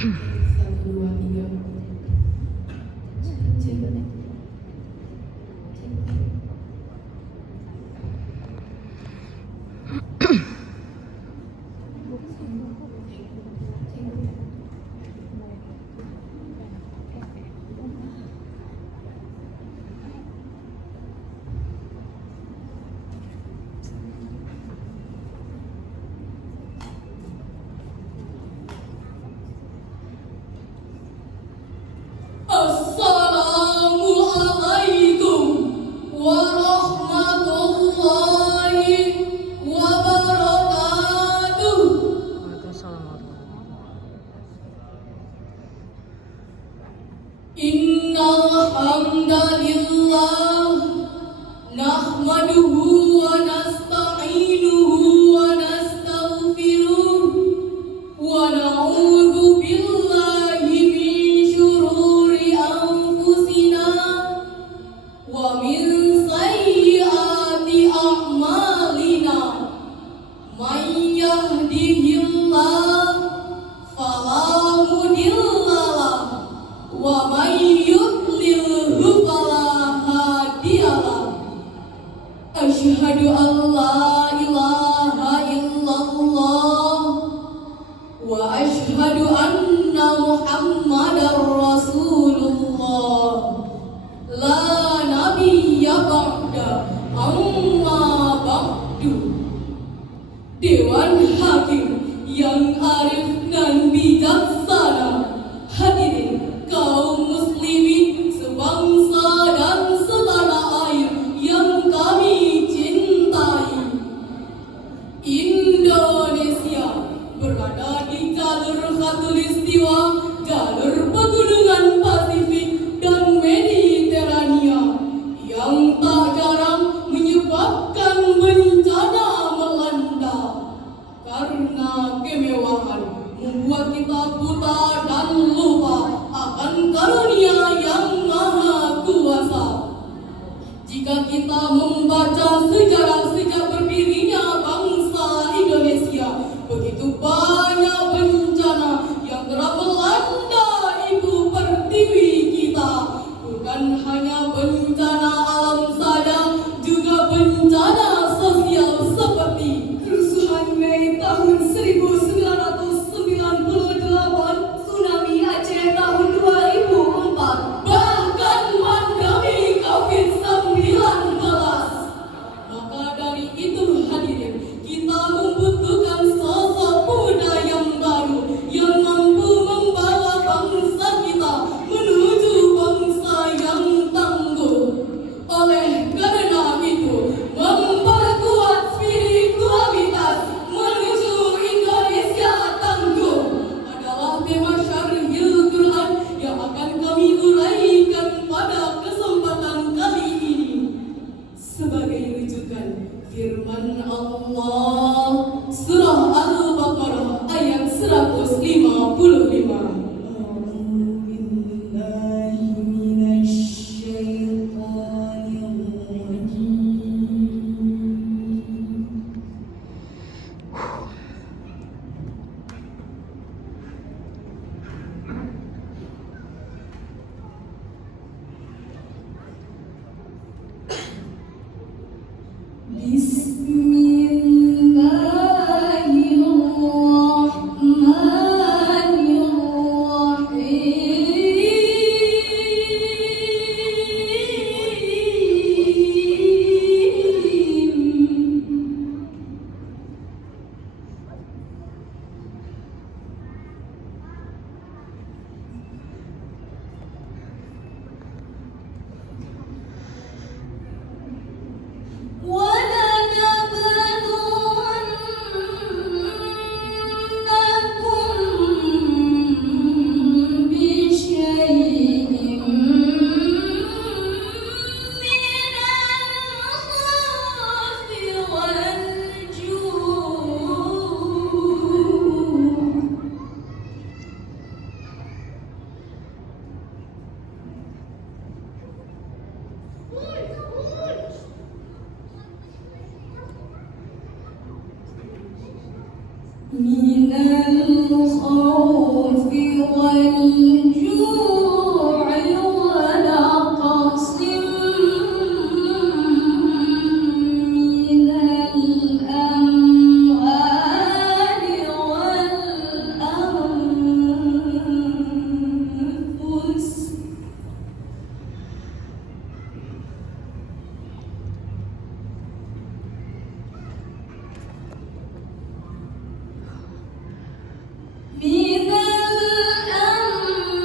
Satu, dua, tiga. Assalamualaikum warahmatullahi wabarakatuh. Innal hamdalillah nahmaduhu wa nasta'inuhu wa nastaghfiruh wa na'udzu billahi min syururi anfusina wa min sayyiati a'malina. May yahdihillah fala mudhillalah wa may yudlilhu fala hadiyalah. Asyhadu an la ilaha illallah wa asyhadu anna Muhammadar Rasulullah. La nabiyya ba'da amma ba'du. Dewan Hakim yang arif dan bijaksana, hadirin kaum muslimin sebangsa dan setanah air yang kami cintai. Indonesia berada di jalur khatulistiwa, jalur pegunungan Pasifik dan Mediterania yang tak jarang menyebabkan bencana melanda. Karena kemewahan membuat kita buta dan lupa akan karunia yang maha kuasa. Jika kita membaca sejarah sejak berdirinya bangsa Indonesia, begitu banyak bencana yang kerap melanda ibu pertiwi kita. Bukan hanya bencana alam saja, juga bencana sosial seperti kerusuhan Mei tahun 1998, tsunami Aceh tahun 2004, bahkan pandemi COVID-19. Maka dari itu hadirin, kita membutuhkan sosok pemuda yang baru yang mampu membawa bangsa kita menuju bangsa yang tangguh. Oleh karena itu, memperkuat spiritualitas menuju Indonesia tangguh adalah tema Syarhil Quran yang akan kami uraikan pada kesempatan kali ini. Sebagai rujukan firman Allah surah Al-Baqarah ayat 155. من الخوف والجوع ونقص من الأموال والأنفس من الأموال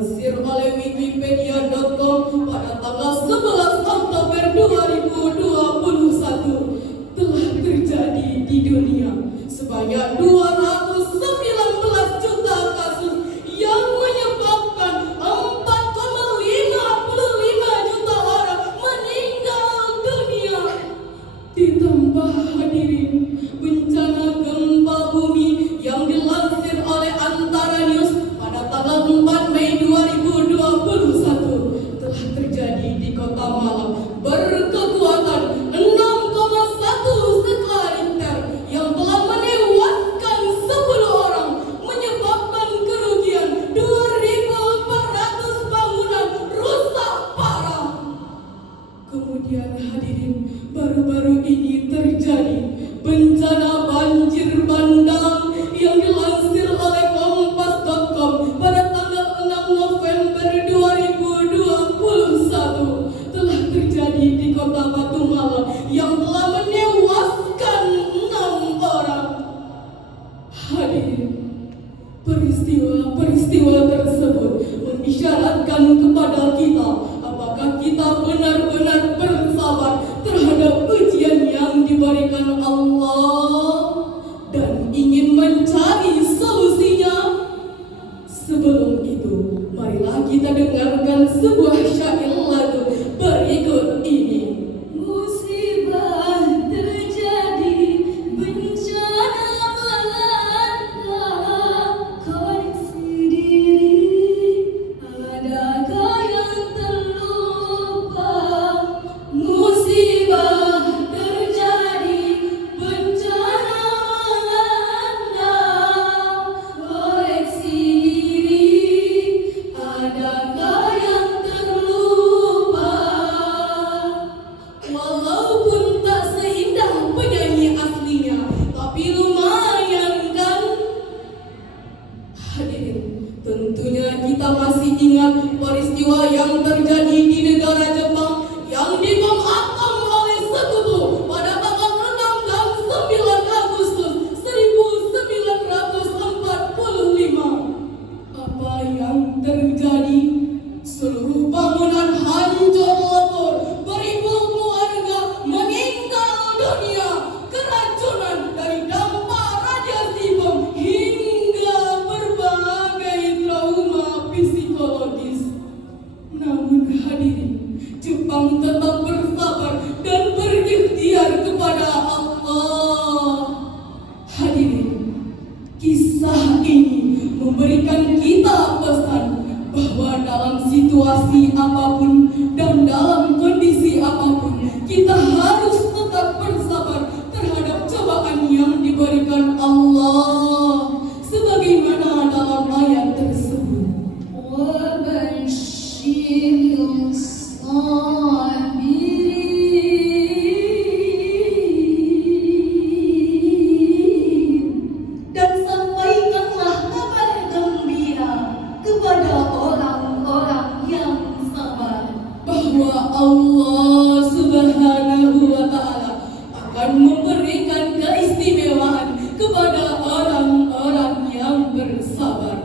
dilansir oleh wikipedia.com pada tanggal 11 Oktober 2021 telah terjadi di dunia sebanyak 219 juta kasus yang menyebabkan 4,55 juta orang meninggal dunia. Ditambah hadirin, bencana gempa bumi yang dilansir oleh Antara News pada tanggal 4 Mei 2021 telah terjadi di Kota Malang berkekuatan 6,1 skala Richter yang telah menewaskan 10 orang, menyebabkan kerugian 2.400 bangunan rusak parah. Kemudian hadirin, baru-baru ini terjadi bencana banjir bandang yang dilansir oleh kompas.com pada tanggal 6 November 2021 telah terjadi di Kota Batu Malang yang telah menewaskan 6 orang. Hadirin, peristiwa tersebut mengisyaratkan kepada kita apakah kita benar-benar bersabar terhadap ujian yang diberikan Allah dan ingin mencari solusinya. Sebelum itu, marilah kita dengarkan sebuah syair lagu berikut ini. Musibah terjadi, bencana melanda, koreksi diri, adakah yang terlupa? Musibah terjadi, bencana melanda, koreksi diri, adakah yang terlupa? Walaupun tak seindah penyanyi aslinya, tapi lumayan kan? Hadirin, tentunya kita masih ingat peristiwa yang terjadi di negara Jepang yang dibom atom oleh sekutu pada tanggal 6 dan 9 Agustus 1945. Apa yang terjadi? Seluruh bangunan hancur lebur, beribu keluarga meninggal dunia, keracunan dari dampak radiasi bom hingga berbagai trauma psikologis. Namun hadirin, Jepang tetap bersabar dan berikhtiar kepada Allah. Hadirin, kisah ini memberikan kita pesan bahwa dalam situasi apapun dan dalam kondisi apapun kita harus tetap bersabar terhadap cobaan yang diberikan Allah sebagaimana dalam ayat tersebut. وبشر الصابرين. Dan sampaikanlah kabar gembira kepada orang-orang yang sabar, Bahwa Allah Subhanahu wa Ta'ala akan memberikan keistimewaan kepada orang-orang yang bersabar.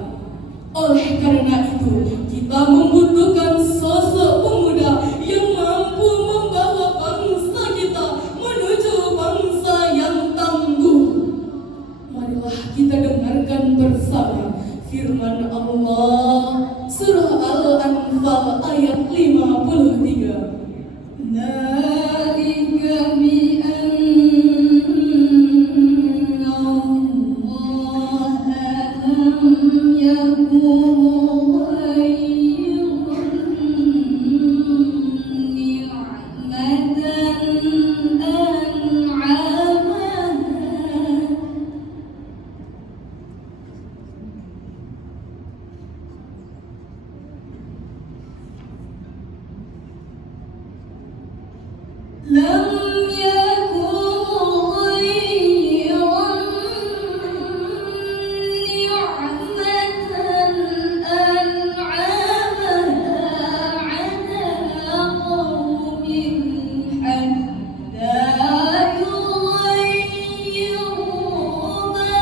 Oleh karena itu, kita membutuhkan sosok pemuda yang mampu membawa bangsa kita menuju bangsa yang tangguh. Marilah kita dengarkan bersama firman Allah surah Al-Anfal ayat 53. ذلك بأن الله لم يكن غير نعمة أنعمها لم يكن غير نعمة أنعمها على قوم حتى يغيروا ما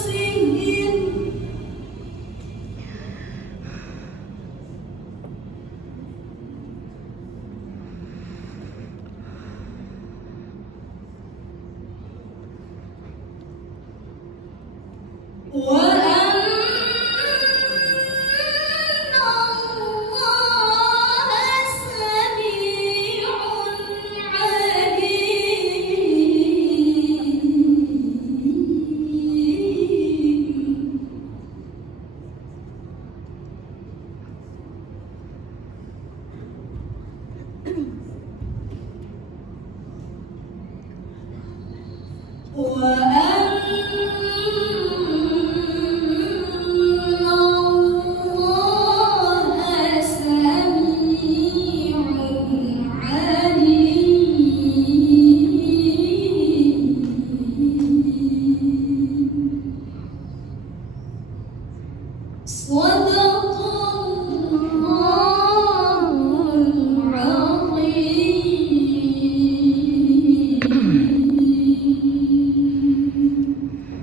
بأنفسهم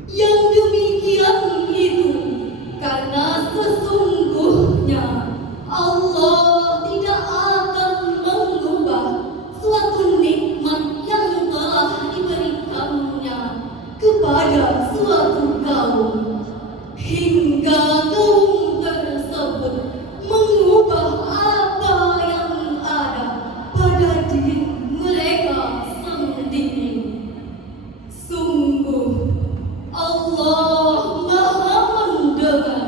Yang demikian itu karena sesungguhnya Allah tidak akan mengubah suatu nikmat yang telah diberikannya kepada suatu kaum hingga kaum tersebut mengubah apa yang ada pada diri mereka sendiri. Sungguh Allah Maha mendengar,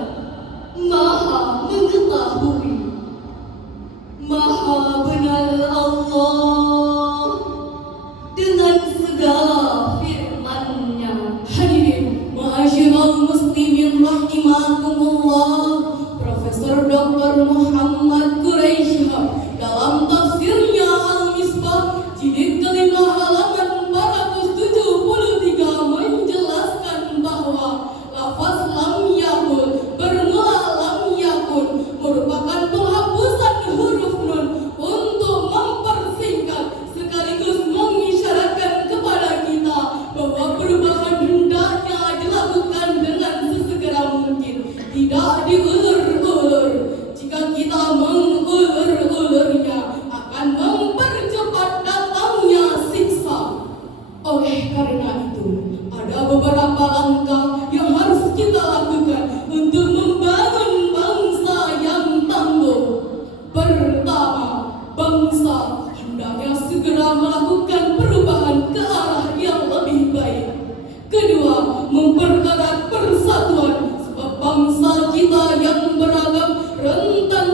Maha mengetahui, Maha benar Allah dengan segala firman-Nya. Hadirin ma'asyiral muslimin rahimakumullah, Profesor Dr. Muhammad Quraisyhab dalam tafsirnya Al-Misbah jilid kelima halaman 473 menjelaskan bahwa lafaz lam yakun bermula lam yakun merupakan penghapusan huruf nun untuk mempersingkat sekaligus mengisyaratkan kepada kita bahwa perubahan hendaknya dilakukan dengan sesegera mungkin, tidak diulur-ulur. Jika kita mengulur-ulurnya akan mempercepat datangnya siksa. Oleh karena itu, ada beberapa langkah yang harus kita lakukan untuk membangun bangsa yang tangguh. Pertama, bangsa hendaknya segera melakukan perubahan ke arah yang lebih baik. Kedua, mempererat persatuan sebab bangsa kita yang beragam rentan